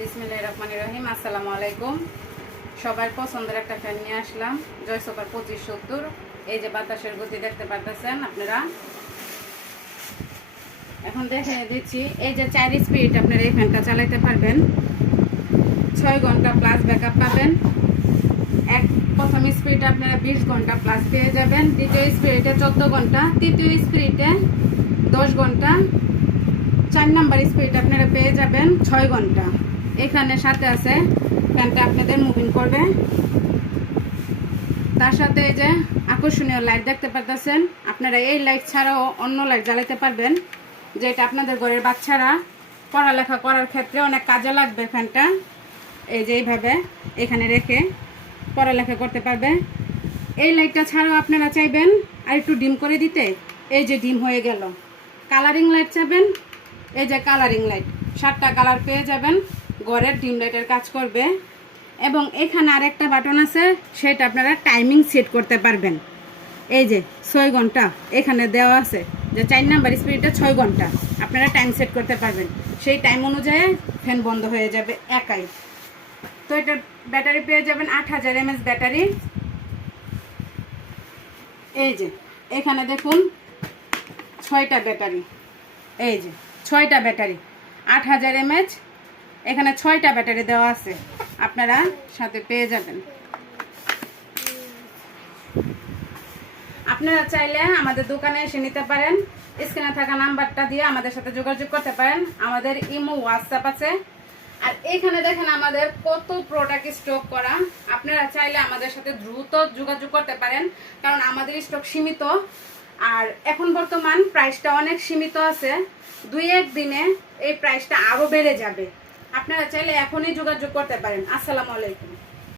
বিসমিল্লাহির রহমানির রহিম। আসসালামু আলাইকুম। সবার পছন্দের একটা ফ্যান নিয়ে আসলাম, জয় সুপার 2570। এই যে বাতাসের গতি দেখতে পাচ্ছেন আপনারা। এখন দেখে দিচ্ছি, এই যে 4 স্পিড আপনারা এই ফ্যানটা চালাতে পারবেন। 6 ঘন্টা প্লাস ব্যাকআপ পাবেন। প্রথম স্পিডে আপনারা 20 ঘন্টা প্লাস পেয়ে যাবেন, দ্বিতীয় স্পিডে 14 ঘন্টা, তৃতীয় স্পিডে 10 ঘন্টা, 4 নাম্বার স্পিড আপনারা পেয়ে যাবেন 6 ঘন্টা। এখানে সাথে আছে ফ্যানটা আপনাদের মুভিং করবে, তার সাথে এই যে আকর্ষণীয় লাইট দেখতে পাচ্ছেন। আপনারা এই লাইট ছাড়াও অন্য লাইট জ্বালাতে পারবেন, যেটা আপনাদের ঘরের বাচ্চারা পড়ালেখা করার ক্ষেত্রে অনেক কাজে লাগবে। ফ্যানটা এই যে এইভাবে এখানে রেখে পড়ালেখা করতে পারবে। এই লাইটটা ছাড়াও আপনারা চাইবেন আর একটু ডিম করে দিতে, এই যে ডিম হয়ে গেল। কালারিং লাইট চাইবেন, এই যে কালারিং লাইট 7টা কালার পেয়ে যাবেন, ঘরের ডিম লাইটের কাজ করবে। এবং এখানে আরেকটা বাটন আছে, সেটা আপনারা টাইমিং সেট করতে পারবেন। এই যে 6 ঘন্টা এখানে দেওয়া আছে, যে 4 নাম্বার স্পিডে 6 ঘন্টা আপনারা টাইম সেট করতে পারবেন। সেই টাইম অনুযায়ী ফ্যান বন্ধ হয়ে যাবে একাই। তো এটা ব্যাটারি পেয়ে যাবেন 8000 mAh ব্যাটারি। এই যে এখানে দেখুন 6টা ব্যাটারি, এই যে 6টা ব্যাটারি 8000 mAh। এখানে 6টা ব্যাটারি দেওয়া আছে, আপনারা সাথে পেয়ে যাবেন। আপনারা চাইলে আমাদের দোকানে এসে নিতে পারেন, স্ক্রিনে থাকা নাম্বারটা দিয়ে আমাদের সাথে যোগাযোগ করতে পারেন। আমাদের ইমো, হোয়াটসঅ্যাপ আছে। আর এখানে দেখেন আমাদের কত প্রোডাক্ট স্টক করা। আপনারা চাইলে আমাদের সাথে দ্রুত যোগাযোগ করতে পারেন, কারণ আমাদের স্টক সীমিত। আর এখন বর্তমান প্রাইসটা অনেক সীমিত আছে, 2-1 দিনে এই প্রাইসটা আরও বেড়ে যাবে। আপনারা চাইলে এখনই যোগাযোগ করতে পারেন। আসসালামু আলাইকুম।